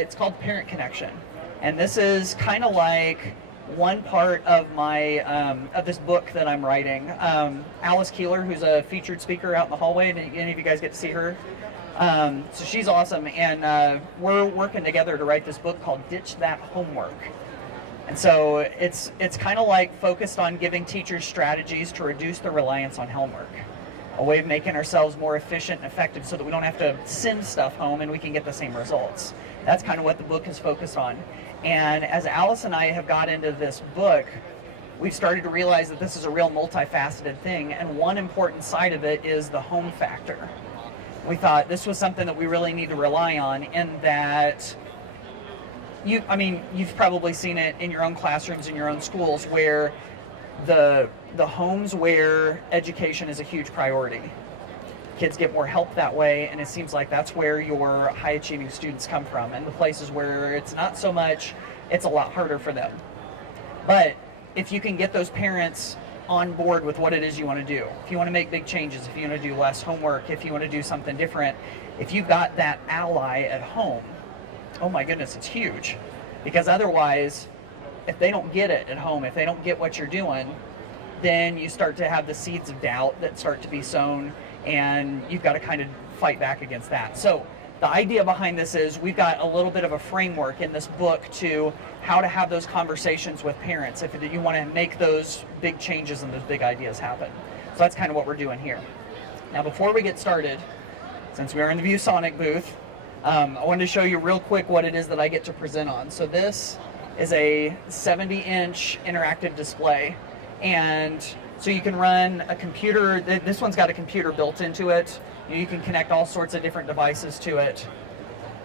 It's called Parent Connection, and this is kind of like one part of my of this book that I'm writing. Alice Keeler, who's a featured speaker out in the hallway, did any of you guys get to see her? So she's awesome, and we're working together to write this book called Ditch That Homework. And so it's kind of like focused on giving teachers strategies to reduce the reliance on homework, a way of making ourselves more efficient and effective so that we don't have to send stuff home and we can get the same results. That's kind of what the book is focused on. And as Alice and I have got into this book, we've started to realize that this is a real multifaceted thing, and one important side of it is the home factor. We thought this was something that we really need to rely on, in that you've probably seen it in your own classrooms, in your own schools, where the homes where education is a huge priority. Kids get more help that way, and it seems like that's where your high-achieving students come from. And the places where it's not so much, it's a lot harder for them. But if you can get those parents on board with what it is you want to do, if you want to make big changes, if you want to do less homework, if you want to do something different, if you've got that ally at home, oh my goodness, it's huge. Because otherwise, if they don't get it at home, if they don't get what you're doing, then you start to have the seeds of doubt that start to be sown, and you've got to kind of fight back against that. So the idea behind this is we've got a little bit of a framework in this book to how to have those conversations with parents if you want to make those big changes and those big ideas happen. So that's kind of what we're doing here. Now, before we get started, since we are in the ViewSonic booth, I wanted to show you real quick what it is that I get to present on. So this is a 70-inch interactive display, and so you can run a computer. This one's got a computer built into it. You can connect all sorts of different devices to it.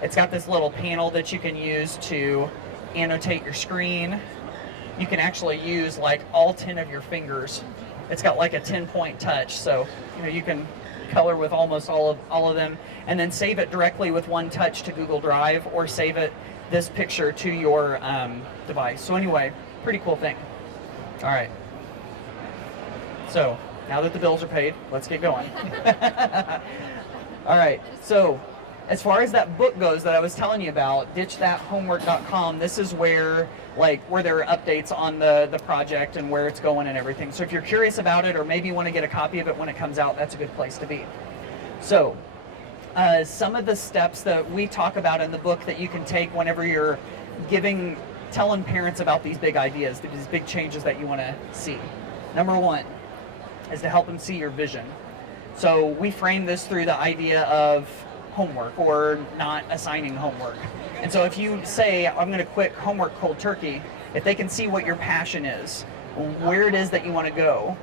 It's got this little panel that you can use to annotate your screen. You can actually use like all 10 of your fingers. It's got like a 10-point touch, so you can color with almost all of them, and then save it directly with one touch to Google Drive, or save this picture to your device. So anyway, pretty cool thing. All right. So now that the bills are paid, let's get going. All right. So as far as that book goes that I was telling you about, ditchthathomework.com, this is where there are updates on the project and where it's going and everything. So if you're curious about it, or maybe you want to get a copy of it when it comes out, that's a good place to be. So some of the steps that we talk about in the book that you can take whenever you're telling parents about these big ideas, these big changes that you want to see. Number one is to help them see your vision. So we frame this through the idea of homework, or not assigning homework. And so if you say, I'm going to quit homework cold turkey, if they can see what your passion is, where it is that you want to go,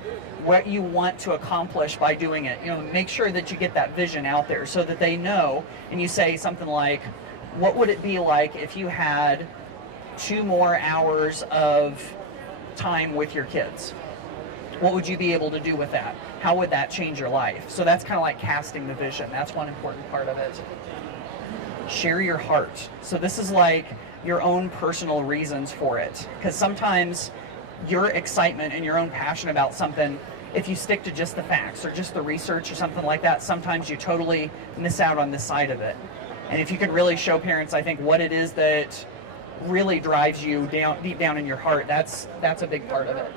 what you want to accomplish by doing it, make sure that you get that vision out there so that they know. And you say something like, what would it be like if you had 2 more hours of time with your kids? What would you be able to do with that? How would that change your life? So that's kind of like casting the vision. That's one important part of it. Share your heart. So this is like your own personal reasons for it. Because sometimes your excitement and your own passion about something, if you stick to just the facts or just the research or something like that, sometimes you totally miss out on this side of it. And if you can really show parents, I think, what it is that really drives you deep down in your heart, that's a big part of it.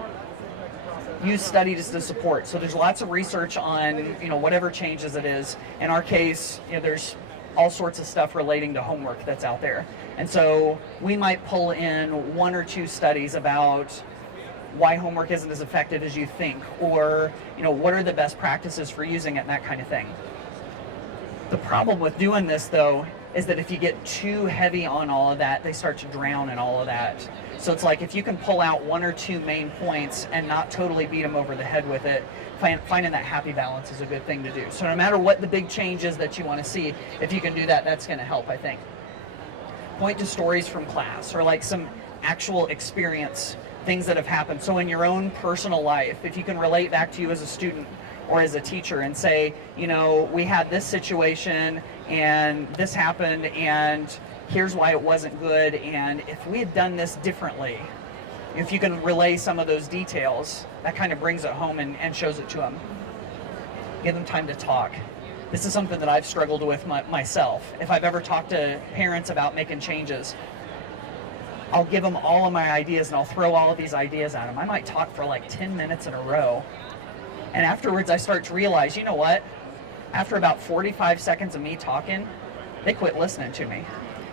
Use studies to support. So there's lots of research on, whatever changes it is. In our case, there's all sorts of stuff relating to homework that's out there. And so we might pull in 1 or 2 studies about why homework isn't as effective as you think, or, what are the best practices for using it, and that kind of thing. The problem with doing this, though, is that if you get too heavy on all of that, they start to drown in all of that. So it's like if you can pull out 1 or 2 main points and not totally beat them over the head with it, finding that happy balance is a good thing to do. So no matter what the big change is that you want to see, if you can do that, that's going to help, I think. Point to stories from class, or like some actual experience, things that have happened. So in your own personal life, if you can relate back to you as a student or as a teacher and say, we had this situation and this happened, and here's why it wasn't good, and if we had done this differently, if you can relay some of those details, that kind of brings it home and shows it to them. Give them time to talk. This is something that I've struggled with myself. If I've ever talked to parents about making changes, I'll give them all of my ideas and I'll throw all of these ideas at them. I might talk for like 10 minutes in a row. And afterwards I start to realize, you know what? After about 45 seconds of me talking, they quit listening to me.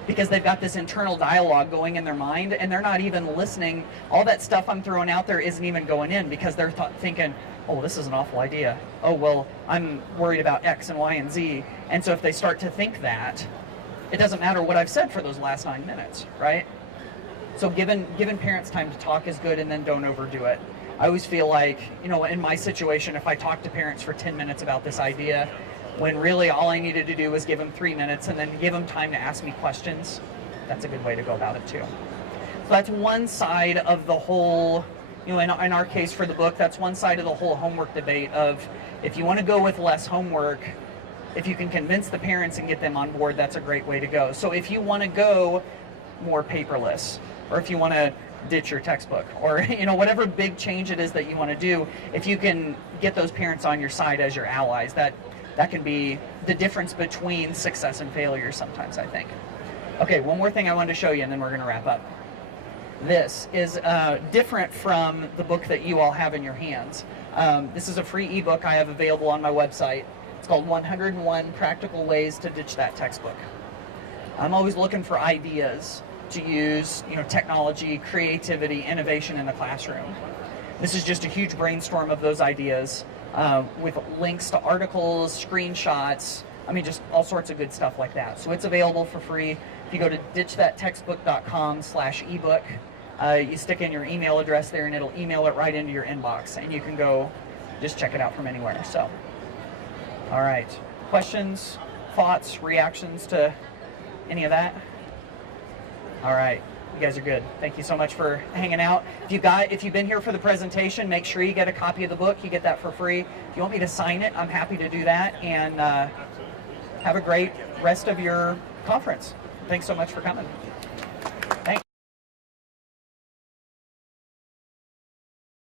Because they've got this internal dialogue going in their mind and they're not even listening. All that stuff I'm throwing out there isn't even going in because they're thinking, oh, this is an awful idea. Oh, well, I'm worried about X and Y and Z. And so if they start to think that, it doesn't matter what I've said for those last 9 minutes, right? So giving parents time to talk is good, and then don't overdo it. I always feel like, you know, in my situation, if I talk to parents for 10 minutes about this idea, when really all I needed to do was give them 3 minutes and then give them time to ask me questions, that's a good way to go about it too. So that's one side of the whole, you know, in our case for the book, that's one side of the whole homework debate of if you want to go with less homework, if you can convince the parents and get them on board, that's a great way to go. So if you want to go more paperless, or if you want to ditch your textbook, or you know, whatever big change it is that you want to do, if you can get those parents on your side as your allies, that can be the difference between success and failure sometimes, I think. Okay, one more thing I wanted to show you and then we're going to wrap up. This is different from the book that you all have in your hands. This is a free ebook I have available on my website. It's called 101 Practical Ways to Ditch That Textbook. I'm always looking for ideas to use, you know, technology, creativity, innovation in the classroom. This is just a huge brainstorm of those ideas with links to articles, screenshots, I mean, just all sorts of good stuff like that. So it's available for free. If you go to ditchthattextbook.com/ebook, you stick in your email address there and it'll email it right into your inbox and you can go just check it out from anywhere. So, all right. Questions, thoughts, reactions to any of that? All right, you guys are good. Thank you so much for hanging out. If you've been here for the presentation, make sure you get a copy of the book. You get that for free. If you want me to sign it, I'm happy to do that. And have a great rest of your conference. Thanks so much for coming.